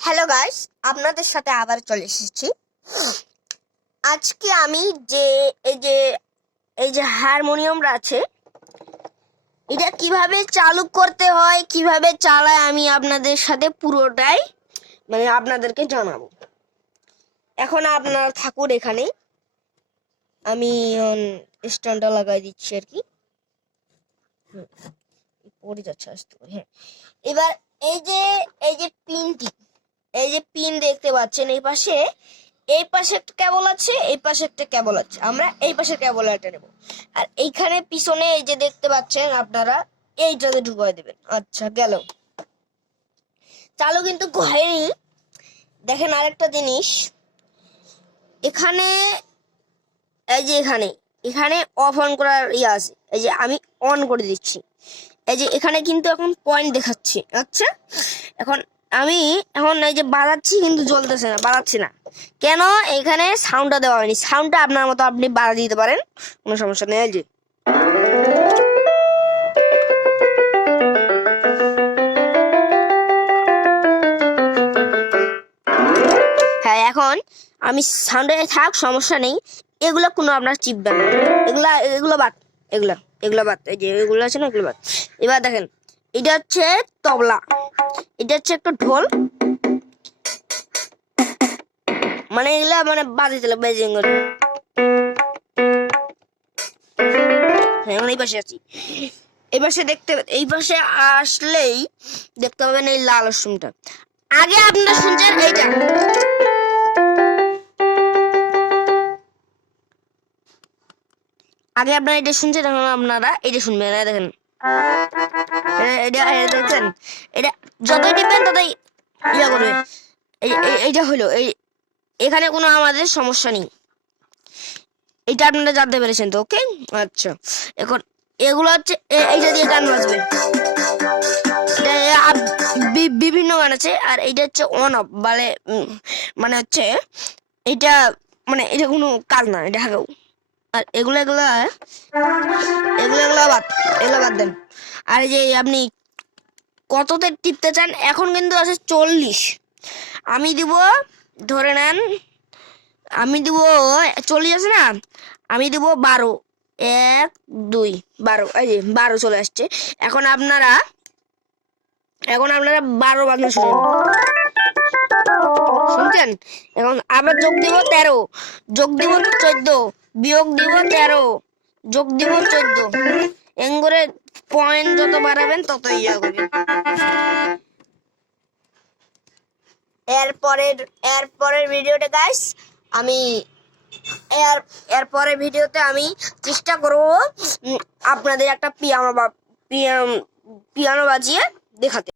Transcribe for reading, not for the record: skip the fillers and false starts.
Hello guys, আপনাদের সাথে আবার চলে এসেছি। আজকে আমি যে এই যে হারমোনিয়ামটা আছে, এটা কিভাবে চালু করতে হয়, কিভাবে চালায়, আমি আপনাদের সাথে পুরোটাই আপনাদেরকে জানাবো। এখন আপনারা থাকুন এখানে, আমি স্ট্যান্ডটা লাগাই দিচ্ছি আর কি। পড়ে যাচ্ছে আস্তে করে। হ্যাঁ, এবার এই যে পিনটি, এই যে পিন দেখতে পাচ্ছেন, এই পাশে একটা কেবল আছে, এই পাশে একটা কেবল আছে। আমরা এই পাশে কেবলটা নেব, আর এইখানে পিছনে এই যে দেখতে পাচ্ছেন আপনারা, এইটাতে ঢুকাই দেবেন। আচ্ছা, গেল চালু, কিন্তু হয়নি। দেখেন আরেকটা জিনিস, এখানে এই যে এখানে অফ অন করার ইয়ে আছে। এই যে আমি অন করে দিচ্ছি, এই যে এখানে কিন্তু এখন পয়েন্ট দেখাচ্ছে। আচ্ছা, এখন এই যে বাজাচ্ছি, কিন্তু জ্বলতেছে না, বাজাচ্ছি না কেন? এখানে সাউন্ডটা দেওয়া হয়নি। সাউন্ডটা আপনার মতো আপনি বাড়া দিতে পারেন, কোনো সমস্যা নেই। এই যে হ্যাঁ, এখন আমি সাউন্ডে থাক, সমস্যা নেই। এগুলো কোনো আপনার চিপবেন না, এগুলো বাদ, এগুলো বাদ। এই যে এগুলো আছে না, এগুলো বাদ। এবার দেখেন, এটা হচ্ছে তবলা, এটা হচ্ছে একটা ঢোল, এগুলা বাজাইতে লাগবে। হ্যাঁ, এই পাশে আছি। এই পাশে আসলেই দেখতে পাবেন এই লাল রসুনটা। আগে আপনারা শুনছেন এইটা, আগে আপনারা এটা শুনছেন, এখন আপনারা এটা শুনবেন। দেখেন, এটা দেখছেন, এটা যতই টিপবেন ততই ইয়া করবে। এইটা হলো এখানে কোনো আমাদের সমস্যা নেই। এটা আপনারা জানতে পেরেছেন তো? ওকে, আচ্ছা। এখন এগুলো হচ্ছে এইটা দিয়ে গান বাজবে, বিভিন্ন গান আছে। আর এইটা হচ্ছে অন অফ, হচ্ছে এটা এটা কোনো কাজ না, এটা হাগাও। আর এগুলো বাদ দেন। আর এই যে আপনি কততে টিপতে চান, এখন কিন্তু আছে 40। আমি দিব, ধরে নেন, আমি দিব 40 আছে না, আমি দিব 12, 1 2 12। এই যে 12 চলে আসছে। এখন আপনারা 12 বাজনা শুনছেন। এখন আবার যোগ দিব 13, যোগ দিব 14, বিয়োগ দিব 13, যোগ দিব 14। এঙ্গরে পয়েন্ট যত বাড়াবেন তত ইয়া করবেন। এরপরের ভিডিওতে গাইস, আমি এরপরের ভিডিওতে আমি চেষ্টা করব আপনাদের একটা পিয়ানো বাজিয়ে দেখাতে।